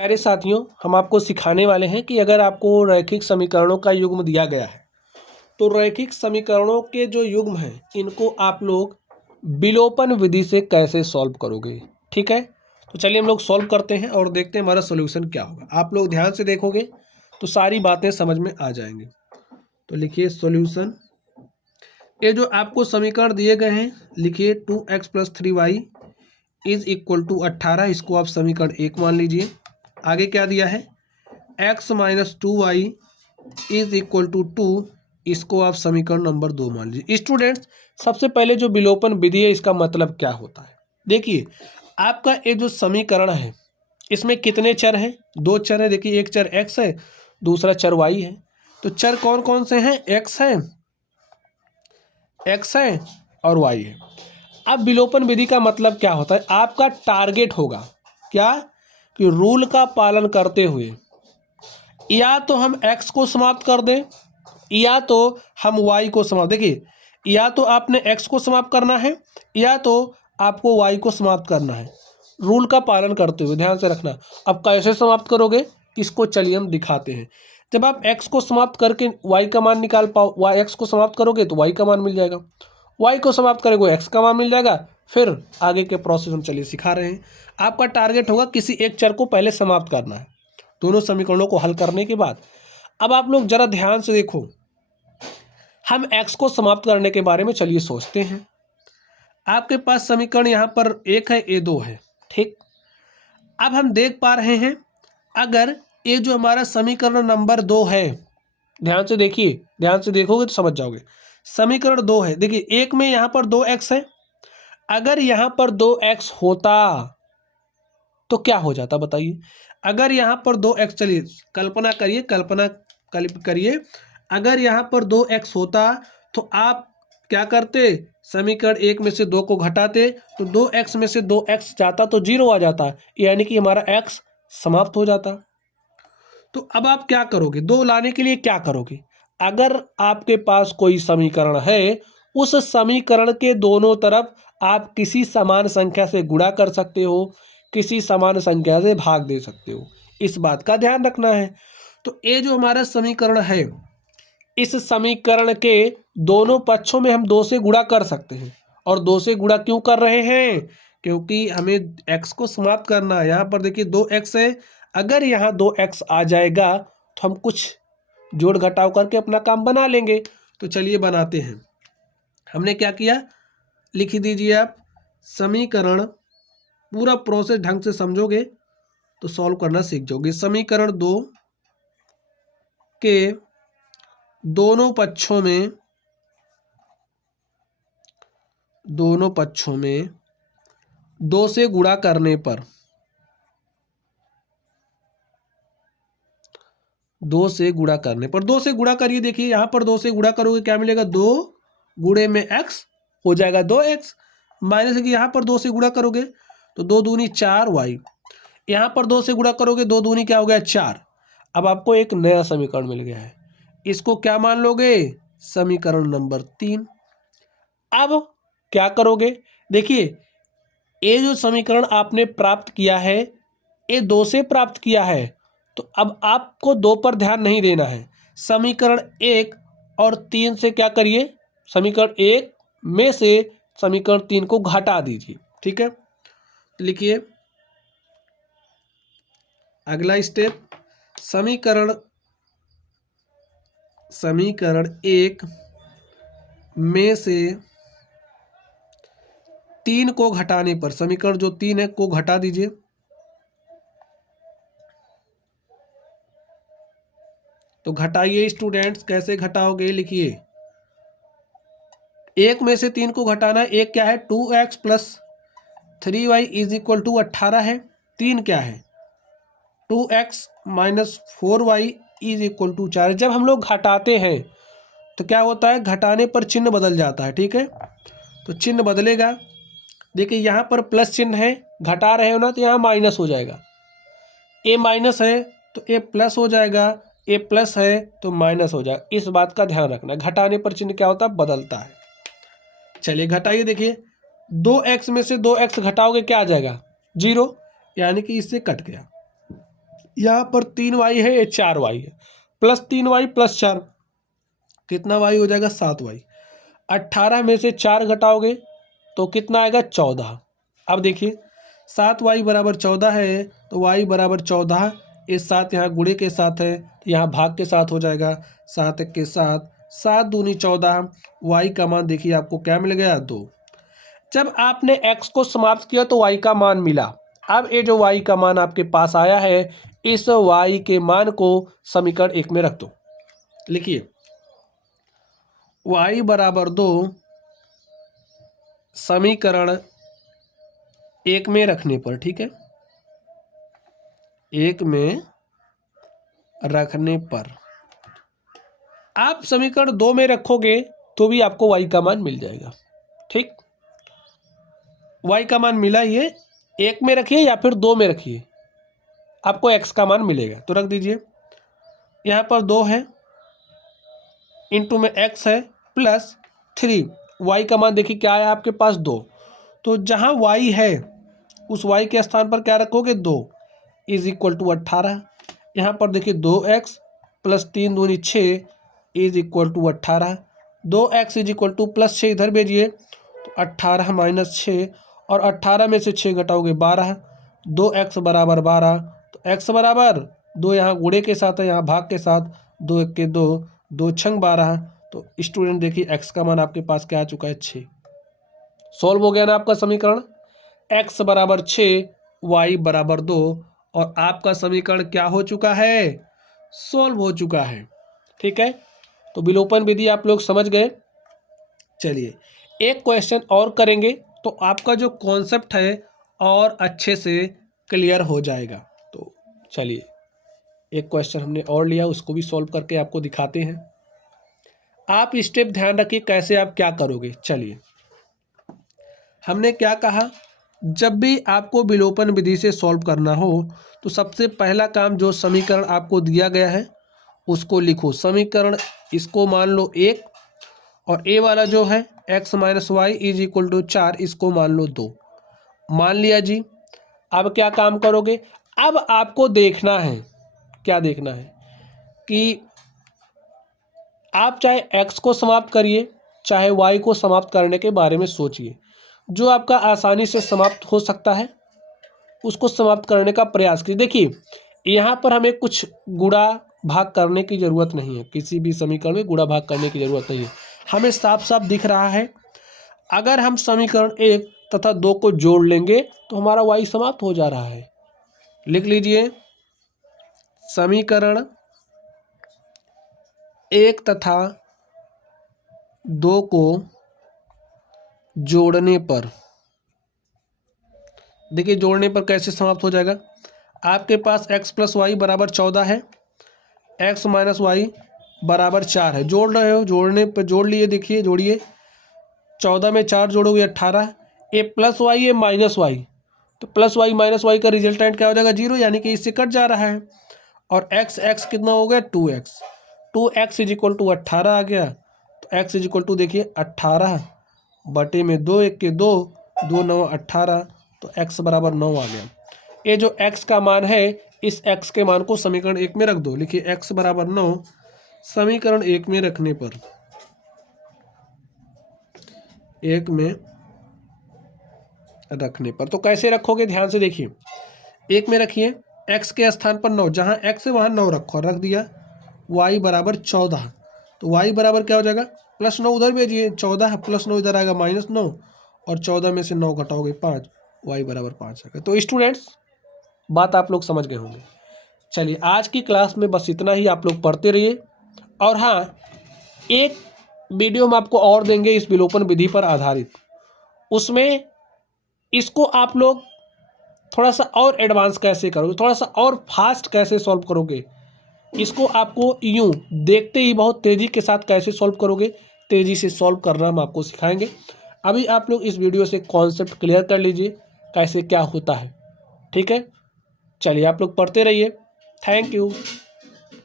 प्यारे साथियों, हम आपको सिखाने वाले हैं कि अगर आपको रैखिक समीकरणों का युग्म दिया गया है तो रैखिक समीकरणों के जो युग्म हैं इनको आप लोग विलोपन विधि से कैसे सॉल्व करोगे। ठीक है, तो चलिए हम लोग सॉल्व करते हैं और देखते हैं हमारा सॉल्यूशन क्या होगा। आप लोग ध्यान से देखोगे तो सारी बातें समझ में आ जाएंगी। तो लिखिए सॉल्यूशन। ये जो आपको समीकरण दिए गए हैं लिखिए 2x + 3y = 18। इसको आप समीकरण 1 मान लीजिए। आगे क्या दिया है, x - 2y = 2। इसको आप समीकरण नंबर 2 मान लीजिए। स्टूडेंट्स, सबसे पहले जो विलोपन विधि है इसका मतलब क्या होता है। देखिए, आपका ये जो समीकरण है इसमें कितने चर हैं? 2 चर है। देखिए, एक चर x है, दूसरा चर y है। तो चर कौन कौन से हैं? x है और y है। अब विलोपन विधि का मतलब क्या होता है? आपका टारगेट होगा क्या कि रूल का पालन करते हुए या तो हम x को समाप्त कर दें या तो हम y को समाप्त। देखिए, या तो आपने x को समाप्त करना है या तो आपको y को समाप्त करना है, रूल का पालन करते हुए। ध्यान से रखना। अब कैसे समाप्त करोगे इसको चलिए हम दिखाते हैं। जब आप x को समाप्त करके y का मान निकाल पाओ, x को समाप्त करोगे तो y का मान मिल जाएगा, y को समाप्त करोगे x का मान मिल जाएगा। फिर आगे के प्रोसेस हम चलिए सिखा रहे हैं। आपका टारगेट होगा किसी एक चर को पहले समाप्त करना है। दोनों समीकरणों को हल करने के बाद अब आप लोग जरा ध्यान से देखो, हम x को समाप्त करने के बारे में चलिए सोचते हैं। आपके पास समीकरण यहाँ पर 1 है, ये 2 है। ठीक, अब हम देख पा रहे हैं अगर ये जो हमारा समीकरण नंबर 2 है, ध्यान से देखिए, ध्यान से देखोगे तो समझ जाओगे। समीकरण 2 है। देखिए, एक में यहाँ पर 2x है। अगर यहाँ पर 2x होता तो क्या हो जाता बताइए। अगर यहाँ पर 2x, चलिए कल्पना करिए, करिए। अगर यहाँ पर 2x होता तो आप क्या करते? समीकरण 1 में से 2 को घटाते तो 2x में से 2x जाता तो 0 आ जाता, यानी कि हमारा x समाप्त हो जाता। तो अब आप क्या करोगे? 2 लाने के लिए क्या करोगे? अगर आपके पास कोई समीकरण है, उस समीकरण के दोनों तरफ आप किसी समान संख्या से गुणा कर सकते हो, किसी समान संख्या से भाग दे सकते हो। इस बात का ध्यान रखना है। तो ये जो हमारा समीकरण है, इस समीकरण के दोनों पक्षों में हम 2 से गुणा कर सकते हैं। और 2 से गुणा क्यों कर रहे हैं? क्योंकि हमें x को समाप्त करना है। यहाँ पर देखिए 2x है, अगर यहाँ 2x आ जाएगा तो हम कुछ जोड़ घटाव करके अपना काम बना लेंगे। तो चलिए बनाते हैं। हमने क्या किया, लिख दीजिए आप समीकरण। पूरा प्रोसेस ढंग से समझोगे तो सॉल्व करना सीख जाओगे। समीकरण 2 के दोनों पक्षों में 2 से गुणा करने पर 2 से गुणा करिए। देखिए, यहाँ पर 2 से गुणा करोगे क्या मिलेगा? 2 गुणे में x हो जाएगा 2x, माइनस कि यहाँ पर 2 से गुणा करोगे तो 2 दूनी 4y। यहाँ पर 2 से गुणा करोगे 2 दूनी क्या हो गया? 4। अब आपको एक नया समीकरण मिल गया है। इसको क्या मान लोगे? समीकरण नंबर 3। अब क्या करोगे? देखिए, ये जो समीकरण आपने प्राप्त किया है, ये 2 से प्राप्त किया है। तो अब आपको 2 पर ध्यान नहीं देना है। समीकरण 1 और 3 से क्या करिए? समीकरण 1 में से समीकरण 3 को घटा दीजिए। ठीक है, लिखिए अगला स्टेप। समीकरण 1 में से 3 को घटाने पर, समीकरण जो 3 है को घटा दीजिए। तो घटाइए स्टूडेंट्स, कैसे घटाओगे? लिखिए, 1 में से 3 को घटाना है। 1 क्या है? 2x + 3y = 18 है। 3 क्या है? 2x - 4y = 4। जब हम लोग घटाते हैं तो क्या होता है? घटाने पर चिन्ह बदल जाता है। ठीक है, तो चिन्ह बदलेगा। देखिए, यहाँ पर प्लस चिन्ह है, घटा रहे हो ना तो यहाँ माइनस हो जाएगा। a माइनस है तो a प्लस हो जाएगा, a प्लस है तो माइनस हो जाएगा। इस बात का ध्यान रखना, घटाने पर चिन्ह क्या होता है? बदलता है। चलिए घटाइए। देखिए, 2x में से 2x घटाओगे क्या आ जाएगा? 0, यानी कि इससे कट गया। यहाँ पर 3y है, ये 4y है, प्लस 3y प्लस 4 कितना y हो जाएगा 7y। 18 में से 4 घटाओगे तो कितना आएगा 14। अब देखिए 7y बराबर 14 है तो y बराबर 14, इस 7 यहाँ गुणे के साथ है तो यहाँ भाग के साथ हो जाएगा, 7 के साथ 7 दूनी 14, y का मान देखिए आपको क्या मिल गया 2। जब आपने x को समाप्त किया तो y का मान मिला। अब ये जो y का मान आपके पास आया है, इस y के मान को समीकरण 1 में रख दो। लिखिए y बराबर 2 समीकरण 1 में रखने पर, ठीक है, 1 में रखने पर आप समीकरण 2 में रखोगे तो भी आपको y का मान मिल जाएगा। ठीक, y का मान मिला, ये 1 में रखिए या फिर 2 में रखिए, आपको x का मान मिलेगा। तो रख दीजिए, यहाँ पर 2 है, इंटू में x है प्लस 3, y का मान देखिए क्या है आपके पास 2, तो जहाँ y है उस y के स्थान पर क्या रखोगे 2 इज इक्वल टू 18। यहाँ पर देखिए 2x प्लस 3 दूनी 6 is equal to 18, 2x is equal to plus 6 इधर भेजिए तो 18 माइनस 6, और 18 में से 6 घटाओगे 12, 2x बराबर 12, तो x बराबर 2 यहाँ गुणे के साथ है, यहाँ भाग के साथ, 2 1 के 2, 2 छंग 12। तो स्टूडेंट देखिए x का मान आपके पास क्या आ चुका है 6। सॉल्व हो गया ना आपका समीकरण, x बराबर 6 y बराबर 2, और आपका समीकरण क्या हो चुका है, सॉल्व हो चुका है। ठीक है, तो विलोपन विधि आप लोग समझ गए। चलिए एक क्वेश्चन और करेंगे तो आपका जो कॉन्सेप्ट है और अच्छे से क्लियर हो जाएगा। तो चलिए एक क्वेश्चन हमने और लिया, उसको भी सॉल्व करके आपको दिखाते हैं। आप स्टेप ध्यान रखिए कैसे आप क्या करोगे। चलिए हमने क्या कहा, जब भी आपको विलोपन विधि से सॉल्व करना हो तो सबसे पहला काम, जो समीकरण आपको दिया गया है उसको लिखो। समीकरण इसको मान लो 1, और a वाला जो है x minus y is equal to 4, इसको मान लो 2। मान लिया जी। अब क्या काम करोगे, अब आपको देखना है, क्या देखना है कि आप चाहे x को समाप्त करिए चाहे y को समाप्त करने के बारे में सोचिए। जो आपका आसानी से समाप्त हो सकता है उसको समाप्त करने का प्रयास कीजिए। देखिए यहाँ पर हमें कुछ गुणा भाग करने की ज़रूरत नहीं है, किसी भी समीकरण में गुणा भाग करने की ज़रूरत नहीं है, हमें साफ साफ दिख रहा है। अगर हम समीकरण 1 तथा 2 को जोड़ लेंगे तो हमारा y समाप्त हो जा रहा है। लिख लीजिए, समीकरण 1 तथा 2 को जोड़ने पर, देखिए जोड़ने पर कैसे समाप्त हो जाएगा। आपके पास x प्लस वाई बराबर 14 है, x माइनस वाई बराबर 4 है। जोड़ रहे हो, जोड़ने पर जोड़ लिए, देखिए जोड़िए, 14 में 4 जोड़ोगे 18, ए प्लस वाई ए माइनस वाई, तो प्लस वाई माइनस वाई का रिजल्टेंट क्या हो जाएगा 0, यानी कि इससे कट जा रहा है। और x कितना हो गया 2x, 2x is equal to 18 आ गया। तो x इज इक्वल टू देखिए 18 बटे में 2 1 के 2, 2 9 18, तो x बराबर 9 आ गया। ये जो x का मान है, इस x के मान को समीकरण 1 में रख दो। लिखिए x बराबर 9 समीकरण 1 में रखने पर, 1 में रखने पर तो कैसे रखोगे, ध्यान से देखिए। 1 में रखिए, x के स्थान पर 9, जहाँ x है वहाँ 9 रखो, रख दिया। y बराबर 14, तो y बराबर क्या हो जाएगा, प्लस 9 उधर भेजिए, 14 प्लस 9 इधर आएगा माइनस 9, और 14 में से 9 घटाओगे 5, y बराबर 5 आएगा। तो स्टूडेंट्स बात आप लोग समझ गए होंगे। चलिए आज की क्लास में बस इतना ही, आप लोग पढ़ते रहिए। और हाँ, एक वीडियो हम आपको और देंगे इस विलोपन विधि पर आधारित, उसमें इसको आप लोग थोड़ा सा और एडवांस कैसे करोगे, थोड़ा सा और फास्ट कैसे सॉल्व करोगे, इसको आपको यूं देखते ही बहुत तेज़ी के साथ कैसे सॉल्व करोगे, तेज़ी से सॉल्व करना हम आपको सिखाएंगे। अभी आप लोग इस वीडियो से कॉन्सेप्ट क्लियर कर लीजिए कैसे क्या होता है। ठीक है, चलिए आप लोग पढ़ते रहिए। Thank you.